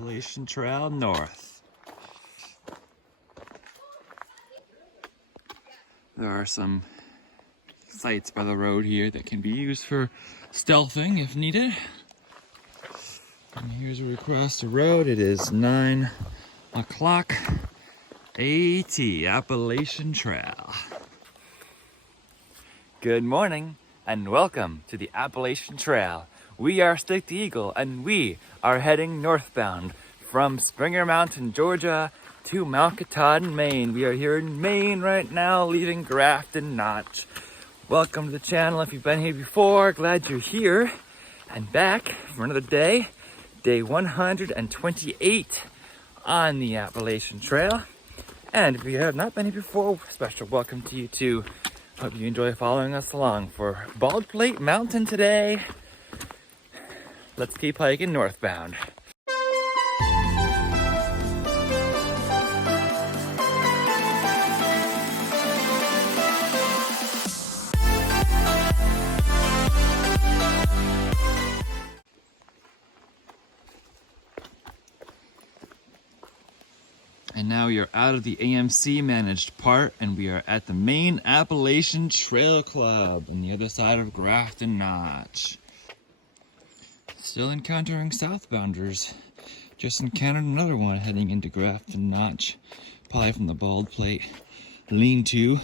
Appalachian Trail North. There are some sites by the road here that can be used for stealthing if needed. And here's where we cross the road. It is 9 o'clock. AT, Appalachian Trail. Good morning and welcome to the Appalachian Trail. We are Stick the Eagle and we are heading northbound from Springer Mountain, Georgia to Mount Katahdin, Maine. We are here in Maine right now, leaving Grafton Notch. Welcome to the channel if you've been here before. Glad you're here and back for another day. Day 128 on the Appalachian Trail. And if you have not been here before, special welcome to you too. Hope you enjoy following us along for Baldpate Mountain today. Let's keep hiking northbound. And now we are out of the AMC managed part and we are at the Maine Appalachian Trail Club on the other side of Grafton Notch. Still encountering southbounders. Just encountered another one heading into Grafton Notch, probably from the Baldpate lean-to.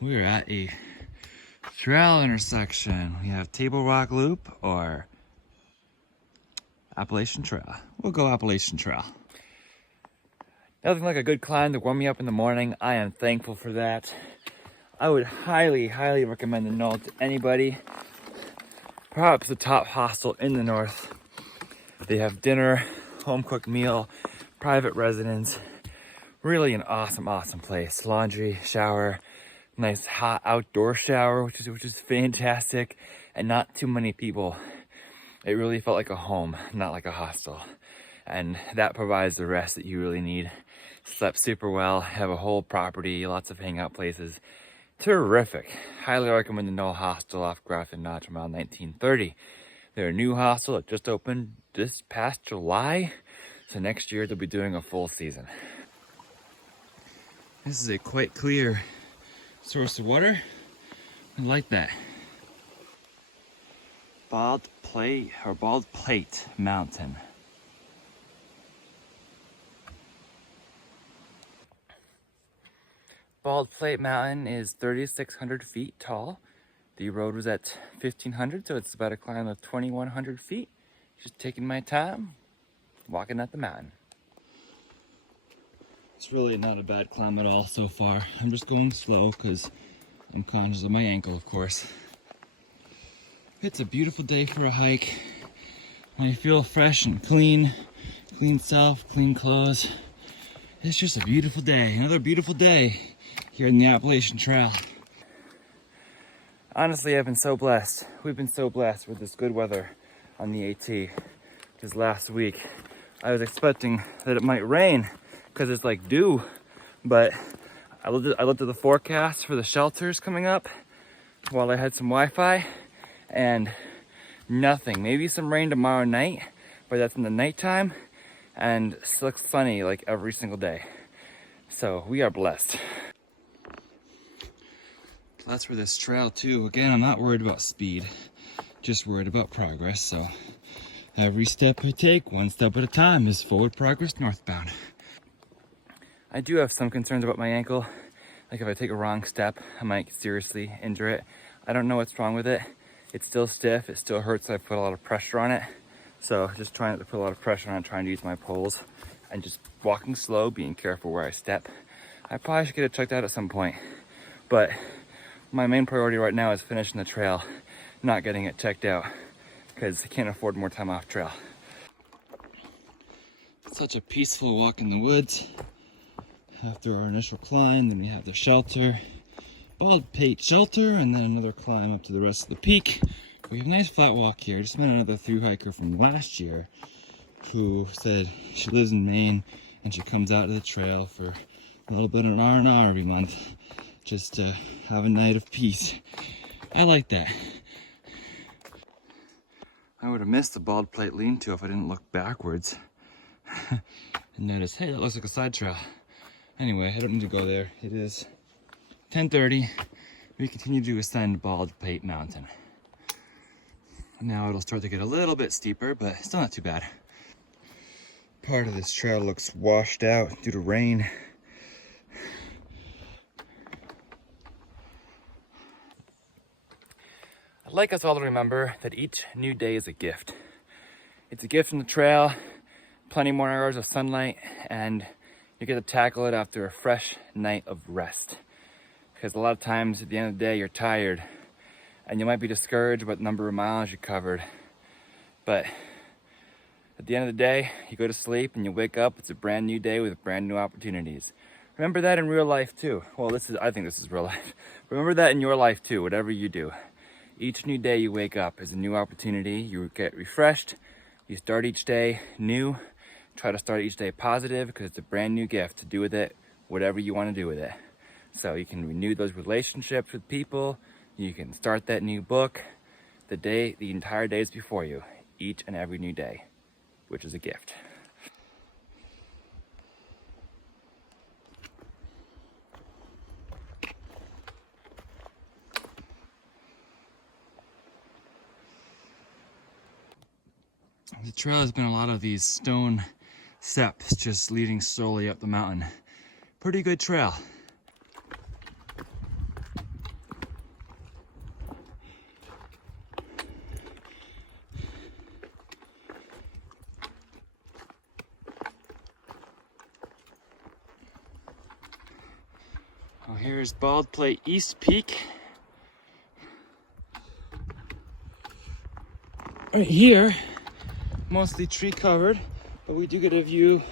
We are at a trail intersection. We have Table Rock Loop or Appalachian Trail. We'll go Appalachian Trail. Nothing like a good climb to warm me up in the morning. I am thankful for that. I would highly, highly recommend the Knoll to anybody. Perhaps the top hostel in the north. They have dinner, home-cooked meal, private residence. Really an awesome, awesome place. Laundry, shower, nice hot outdoor shower, which is fantastic, and not too many people. It really felt like a home, not like a hostel. And that provides the rest that you really need. Slept super well, have a whole property, lots of hangout places. Terrific. Highly recommend the Knoll Hostel off Grafton Notch around 1930. Their new hostel that just opened this past July. So next year they'll be doing a full season. This is a quite clear source of water. I like that. Baldpate Mountain. Baldpate Mountain is 3,600 feet tall. The road was at 1,500, so it's about a climb of 2,100 feet. Just taking my time, walking up the mountain. It's really not a bad climb at all so far. I'm just going slow because I'm conscious of my ankle, of course. It's a beautiful day for a hike. And I feel fresh and clean self, clean clothes. It's just a beautiful day, another beautiful day here in the Appalachian Trail. Honestly, I've been so blessed. We've been so blessed with this good weather on the AT. This last week, I was expecting that it might rain because it's like dew, but I looked at the forecast for the shelters coming up while I had some Wi-Fi, and nothing. Maybe some rain tomorrow night, but that's in the nighttime, and it looks sunny like every single day. So we are blessed. That's for this trail too. Again, I'm not worried about speed, just worried about progress. So every step I take, one step at a time, is forward progress northbound. I do have some concerns about my ankle. Like if I take a wrong step, I might seriously injure it. I don't know what's wrong with it. It's still stiff, it still hurts. I put a lot of pressure on it. So just trying not to put a lot of pressure on it, trying to use my poles and just walking slow, being careful where I step. I probably should get it checked out at some point, but my main priority right now is finishing the trail, not getting it checked out, because I can't afford more time off trail. Such a peaceful walk in the woods. After our initial climb, then we have the shelter, Baldpate shelter, and then another climb up to the rest of the peak. We have a nice flat walk here. Just met another thru-hiker from last year who said she lives in Maine and she comes out to the trail for a little bit of an R&R every month just to have a night of peace. I like that. I would have missed the Baldpate lean-to if I didn't look backwards. and notice, hey, that looks like a side trail. Anyway, I don't need to go there. It is 10:30. We continue to ascend Baldpate Mountain. Now it'll start to get a little bit steeper, but still not too bad. Part of this trail looks washed out due to rain. I'd like us all to remember that each new day is a gift. It's a gift from the trail, plenty more hours of sunlight, and you get to tackle it after a fresh night of rest. Because a lot of times at the end of the day, you're tired and you might be discouraged about the number of miles you covered. But at the end of the day, you go to sleep and you wake up, it's a brand new day with brand new opportunities. Remember that in real life too. Well, I think this is real life. Remember that in your life too, whatever you do. Each new day you wake up is a new opportunity. You get refreshed. You start each day new. Try to start each day positive because it's a brand new gift to do with it whatever you want to do with it. So you can renew those relationships with people. You can start that new book. The entire day is before you. Each and every new day, which is a gift. The trail has been a lot of these stone steps just leading slowly up the mountain. Pretty good trail. Oh, here's Baldpate East Peak. Right here, mostly tree covered, but we do get a view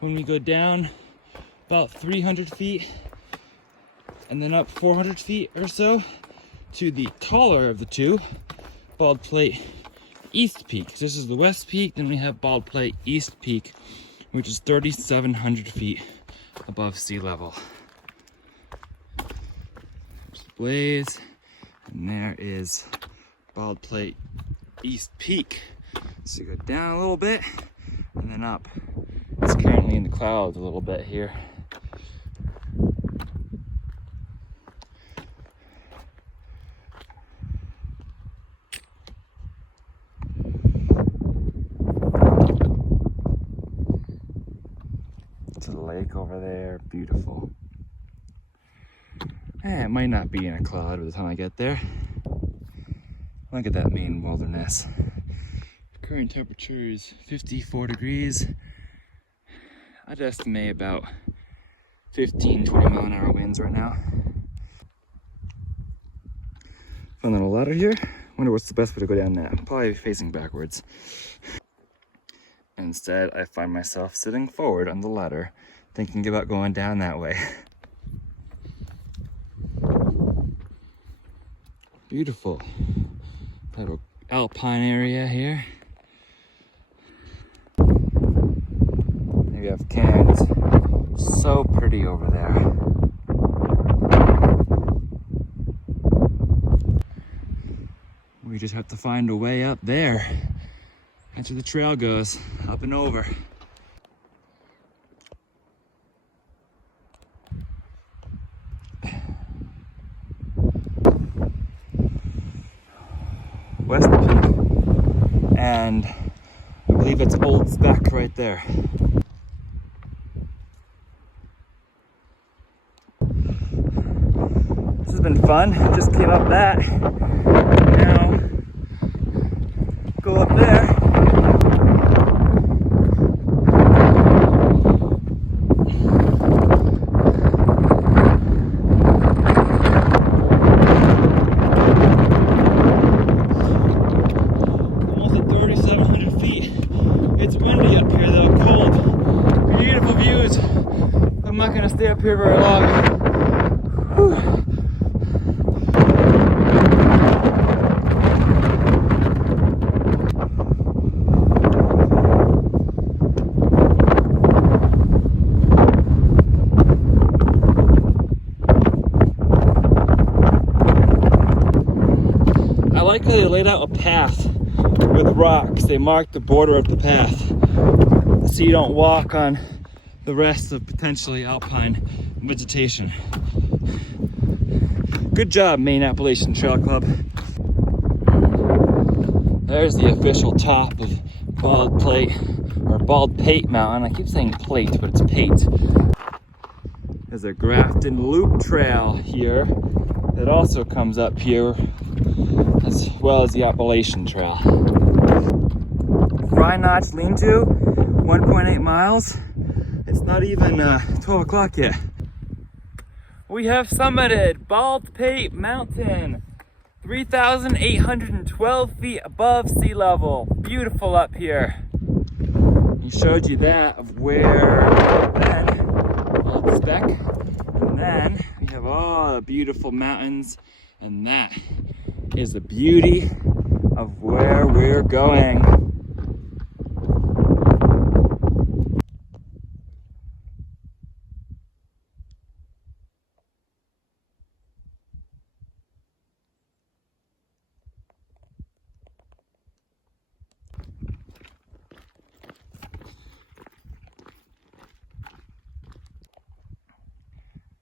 when we go down about 300 feet and then up 400 feet or so to the taller of the two, Baldpate East Peak. This is the West Peak, then we have Baldpate East Peak, which is 3,700 feet above sea level. There's the blaze, and there is Baldpate East Peak. So you go down a little bit and then up. It's currently in the clouds a little bit here. It's a lake over there, beautiful. It might not be in a cloud by the time I get there. Look at that Maine wilderness. Current temperature is 54 degrees. I'd estimate about 15-20 mile an hour winds right now. Found a little ladder here. Wonder what's the best way to go down that. Probably facing backwards. Instead, I find myself sitting forward on the ladder, thinking about going down that way. Beautiful. Little alpine area here. You have canyons. So pretty over there. We just have to find a way up there. That's where the trail goes, up and over. West Peak, and I believe it's Old Speck right there. This has been fun. Just came up that. Now go up there. I'm not gonna stay up here very long. Whew. I like how they laid out a path with rocks. They marked the border of the path. so you don't walk on the rest of potentially alpine vegetation. Good job, Maine Appalachian Trail Club. There's the official top of Baldpate, or Baldpate Mountain. I keep saying plate, but it's Pate. There's a Grafton loop trail here that also comes up here, as well as the Appalachian Trail. Fry Notch Lean-To, 1.8 miles. It's not even 12 o'clock yet. We have summited Baldpate Mountain, 3,812 feet above sea level. Beautiful up here. He showed you that of where then, old speck, and then we have all the beautiful mountains, and that is the beauty of where we're going.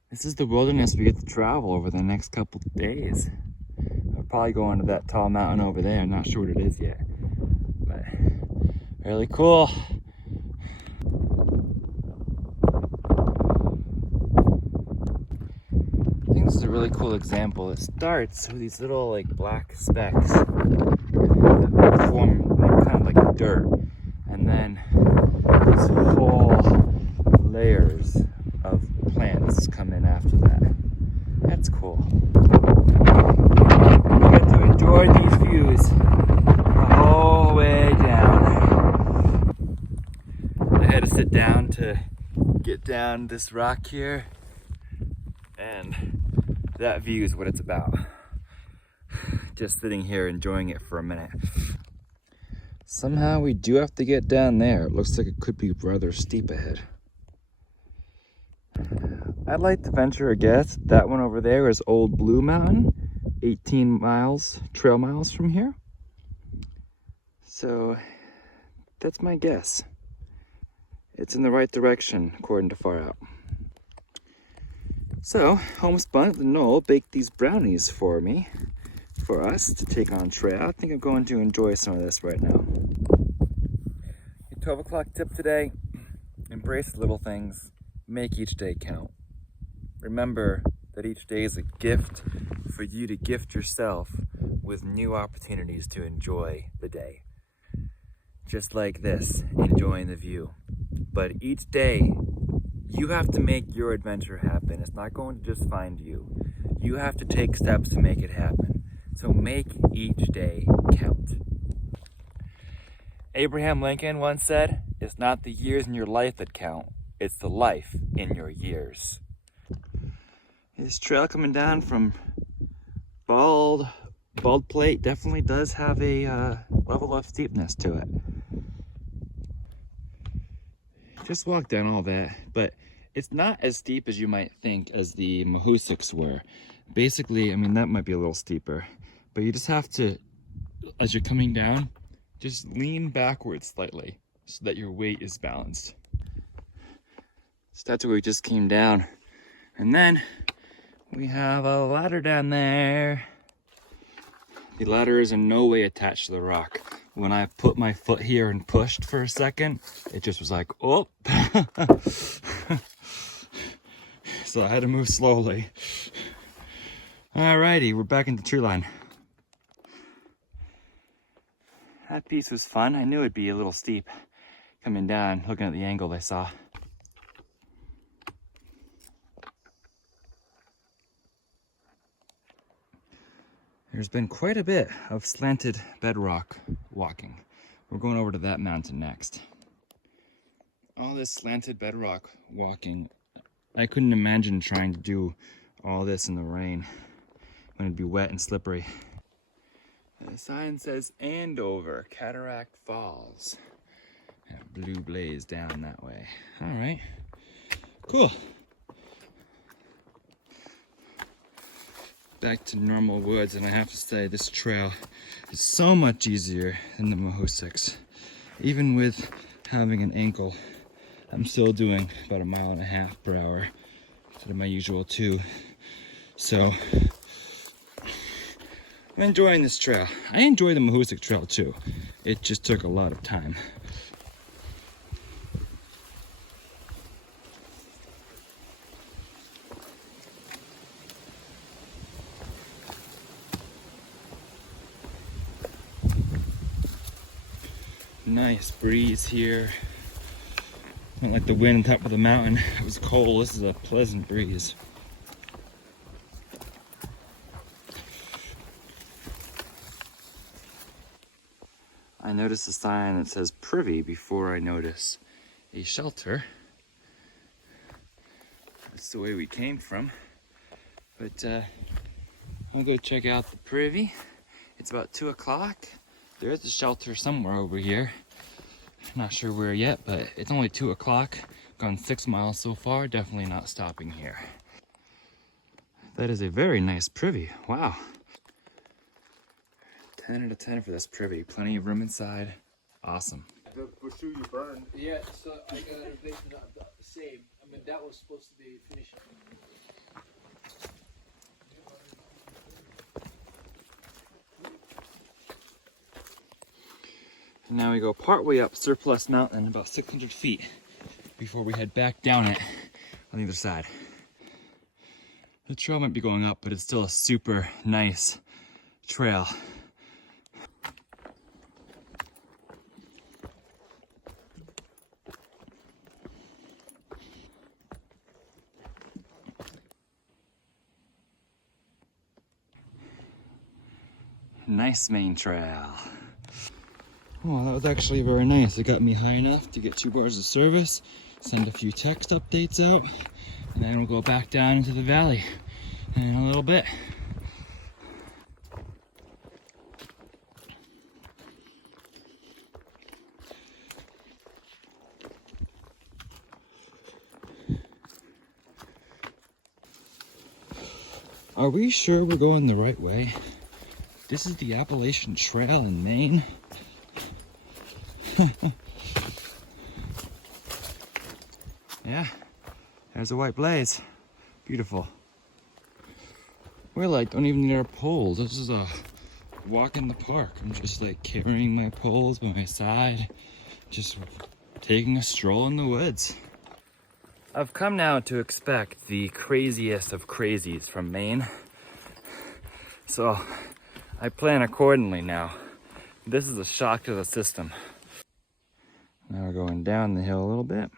This is the wilderness we get to travel over the next couple days. I'll probably go onto that tall mountain over there. I'm not sure what it is yet, but really cool. I think this is a really cool example. It starts with these little like black specks that form like, kind of like dirt, and then these whole layers of plants come in after that. That's cool. We get to enjoy these views the whole way down. I had to sit down to get down this rock here, and that view is what it's about. Just sitting here enjoying it for a minute. Somehow we do have to get down there. It looks like it could be rather steep ahead. I'd like to venture a guess. That one over there is Old Blue Mountain, 18 miles, trail miles from here. So that's my guess. It's in the right direction, according to Far Out. So, Homespun at the Knoll baked these brownies for me, for us to take on trail. I think I'm going to enjoy some of this right now. Your 12 o'clock tip today: embrace the little things. Make each day count. Remember that each day is a gift for you to gift yourself with new opportunities to enjoy the day. Just like this, enjoying the view. But each day, you have to make your adventure happen. It's not going to just find you. You have to take steps to make it happen. So make each day count. Abraham Lincoln once said, "It's not the years in your life that count. It's the life in your years." This trail coming down from Baldpate definitely does have a level of steepness to it. Just walked down all that, but it's not as steep as you might think as the Mahoosics were. Basically, I mean, that might be a little steeper, but you just have to, as you're coming down, just lean backwards slightly so that your weight is balanced. So that's where we just came down. And then we have a ladder down there. The ladder is in no way attached to the rock. When I put my foot here and pushed for a second, it just was like, oh. So I had to move slowly. Alrighty, we're back into tree line. That piece was fun. I knew it'd be a little steep coming down, looking at the angle I saw. There's been quite a bit of slanted bedrock walking. We're going over to that mountain next. All this slanted bedrock walking, I couldn't imagine trying to do all this in the rain when it'd be wet and slippery. The sign says Andover, Cataract Falls. That blue blaze down that way. All right, cool. Back to normal woods, and I have to say this trail is so much easier than the Mahoosics. Even with having an ankle. I'm still doing about 1.5 miles per hour instead of my usual 2. So I'm enjoying this trail. I enjoy the Thru-Hike trail too. It just took a lot of time. Nice breeze here. Not like the wind on top of the mountain. It was cold. This is a pleasant breeze. I noticed a sign that says privy before I notice a shelter. That's the way we came from. But I'll go check out the privy. It's about 2 o'clock. There is a shelter somewhere over here. Not sure where yet, but it's only 2 o'clock. Gone 6 miles so far, definitely not stopping here. That is a very nice privy, wow. 10 out of 10 for this privy. Plenty of room inside, awesome. The shoe you burned. Yeah, so I got a replacement of the same. I mean, that was supposed to be finished. And now we go partway up Surplus Mountain, about 600 feet, before we head back down it on the other side. The trail might be going up, but it's still a super nice trail. Nice Maine trail. Oh, that was actually very nice. It got me high enough to get 2 bars of service, send a few text updates out, and then we'll go back down into the valley in a little bit. Are we sure we're going the right way? This is the Appalachian Trail in Maine. Yeah, there's a white blaze. Beautiful. We're like, don't even need our poles. This is a walk in the park. I'm just like carrying my poles by my side, just taking a stroll in the woods. I've come now to expect the craziest of crazies from Maine. So I plan accordingly now. This is a shock to the system. Now we're going down the hill a little bit.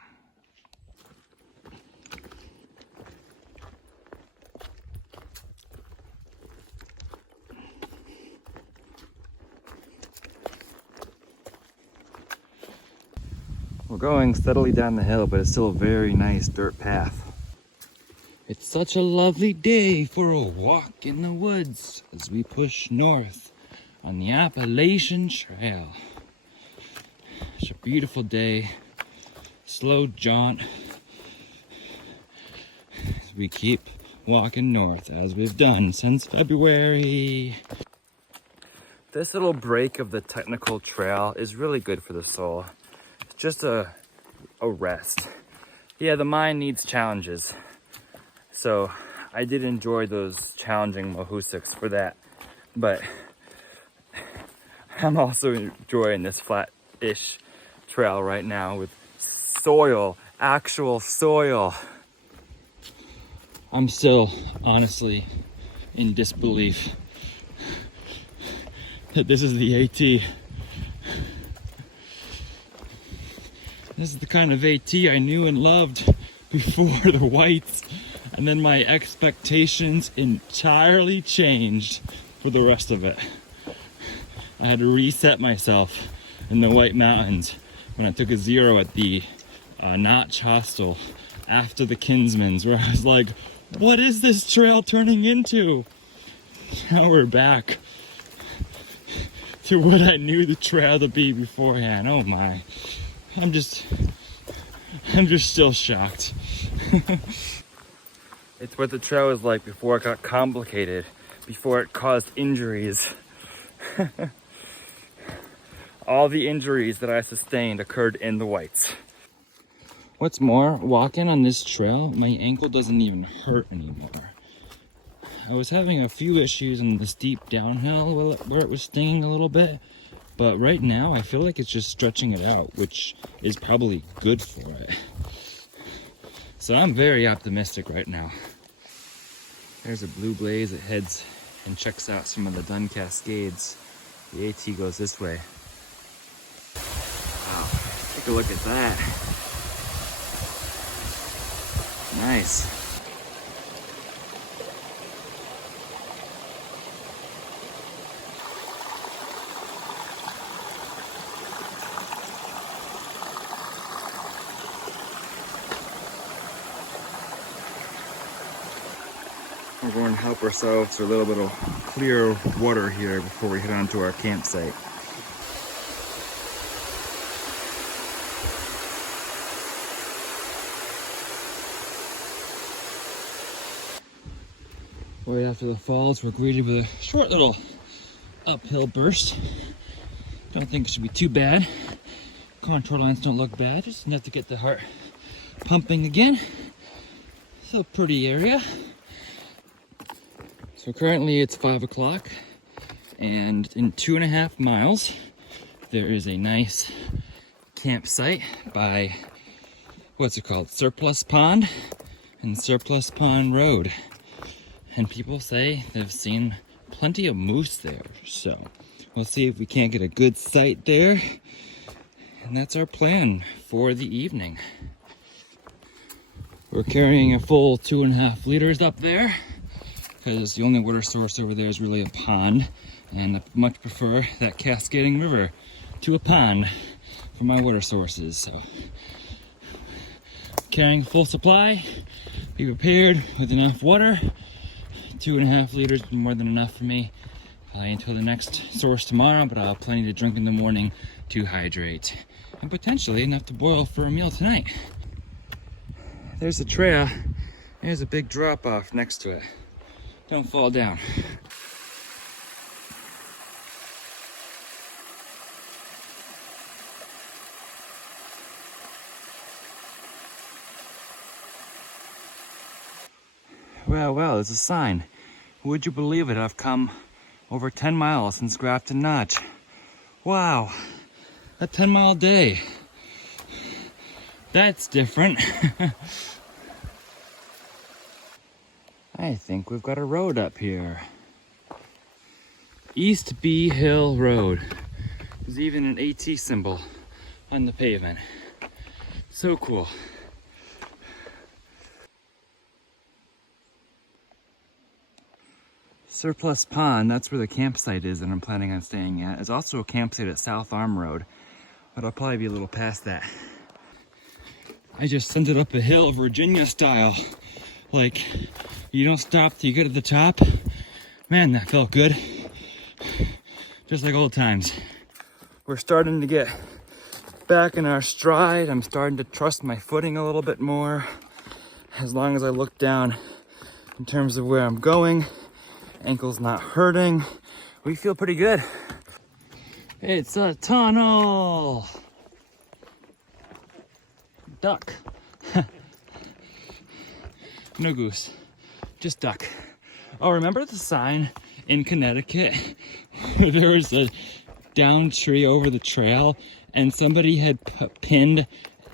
We're going steadily down the hill, but it's still a very nice dirt path. It's such a lovely day for a walk in the woods as we push north on the Appalachian Trail. It's a beautiful day, slow jaunt as we keep walking north as we've done since February. This little break of the technical trail is really good for the soul. It's just a rest. Yeah, the mind needs challenges. So I did enjoy those challenging Thru-Hikes for that, but I'm also enjoying this flat-ish trail right now with soil, actual soil. I'm still honestly in disbelief that this is the AT. This is the kind of AT I knew and loved before the whites, and then my expectations entirely changed for the rest of it. I had to reset myself in the White Mountains when I took a 0 at the Notch Hostel after the Kinsmans, where I was like, what is this trail turning into? Now we're back to what I knew the trail to be beforehand. Oh my, I'm just still shocked. It's what the trail was like before it got complicated, before it caused injuries. all the injuries that I sustained occurred in the whites. What's more, walking on this trail, my ankle doesn't even hurt anymore. I was having a few issues in the steep downhill where it was stinging a little bit, but right now I feel like it's just stretching it out, which is probably good for it. So I'm very optimistic right now. There's a blue blaze that heads and checks out some of the Dun Cascades. The AT goes this way. Wow, take a look at that. Nice. We're going to help ourselves to a little bit of clear water here before we head on to our campsite. Right after the falls, we're greeted with a short little uphill burst. Don't think it should be too bad. Contour lines don't look bad, just enough to get the heart pumping again. So pretty area. So currently it's 5 o'clock, and in 2.5 miles, there is a nice campsite by, what's it called? Surplus Pond and Surplus Pond Road. And people say they've seen plenty of moose there. So we'll see if we can't get a good sight there. And that's our plan for the evening. We're carrying a full 2.5 liters up there because the only water source over there is really a pond. And I much prefer that cascading river to a pond for my water sources. So carrying a full supply, be prepared with enough water. 2.5 liters is more than enough for me until the next source tomorrow, but I'll have plenty to drink in the morning to hydrate, and potentially enough to boil for a meal tonight. There's a trail. There's a big drop off next to it. Don't fall down. Well, there's a sign. Would you believe it? I've come over 10 miles since Grafton Notch. Wow, a 10-mile day. That's different. I think we've got a road up here. East Bee Hill Road. There's even an AT symbol on the pavement. So cool. Surplus Pond, that's where the campsite is that I'm planning on staying at. There's also a campsite at South Arm Road, but I'll probably be a little past that. I just sent it up a hill Virginia style. Like, you don't stop till you get to the top. Man, that felt good. Just like old times. We're starting to get back in our stride. I'm starting to trust my footing a little bit more. As long as I look down in terms of where I'm going, ankle's not hurting, we feel pretty good. It's a tunnel. Duck. No goose, just duck. Oh, remember the sign in Connecticut where there was a downed tree over the trail and somebody had pinned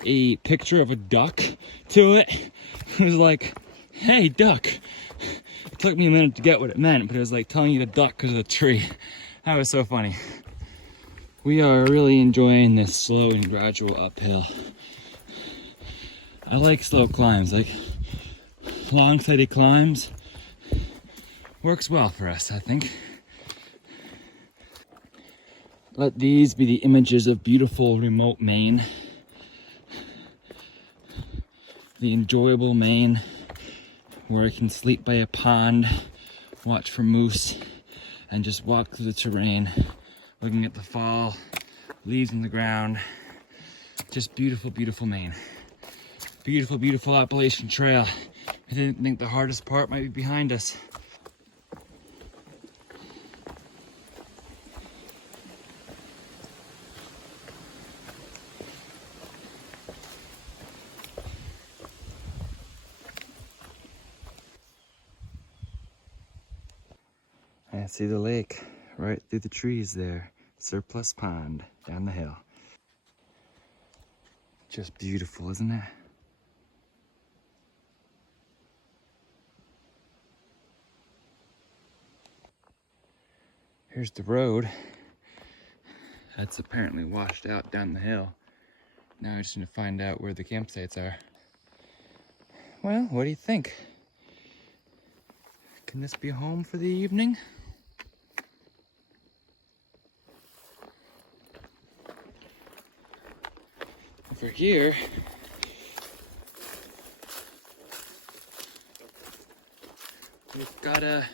a picture of a duck to it? It was like, hey, duck. It took me a minute to get what it meant, but it was like telling you to duck because of the tree. That was so funny. We are really enjoying this slow and gradual uphill. I like slow climbs, like long sighted climbs. Works well for us, I think. Let these be the images of beautiful remote Maine. The enjoyable Maine, where I can sleep by a pond, watch for moose, and just walk through the terrain, looking at the fall, leaves on the ground. Just beautiful, beautiful Maine. Beautiful, beautiful Appalachian Trail. I didn't think the hardest part might be behind us. Yeah, see the lake right through the trees there. Surplus Pond down the hill. Just beautiful, isn't it? Here's the road. That's apparently washed out down the hill. Now I just need to find out where the campsites are. Well, what do you think? Can this be home for the evening? Over here, we've got a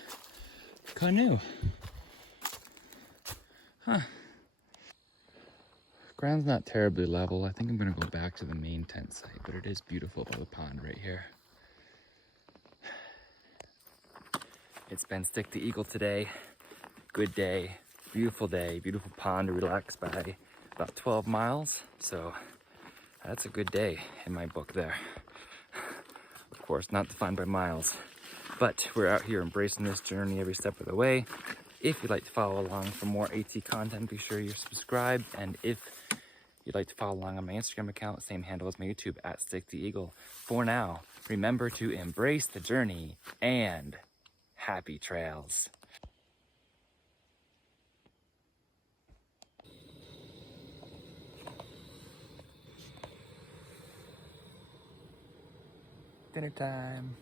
canoe. Huh. Ground's not terribly level. I think I'm gonna go back to the main tent site, but it is beautiful by the pond right here. It's been Stick the Eagle today. Good day, beautiful pond to relax by, about 12 miles. So that's a good day in my book there. Of course, not defined by miles, but we're out here embracing this journey every step of the way. If you'd like to follow along for more AT content, be sure you're subscribed. And if you'd like to follow along on my Instagram account, same handle as my YouTube, @StickTheEagle. For now, remember to embrace the journey and happy trails. Dinner time.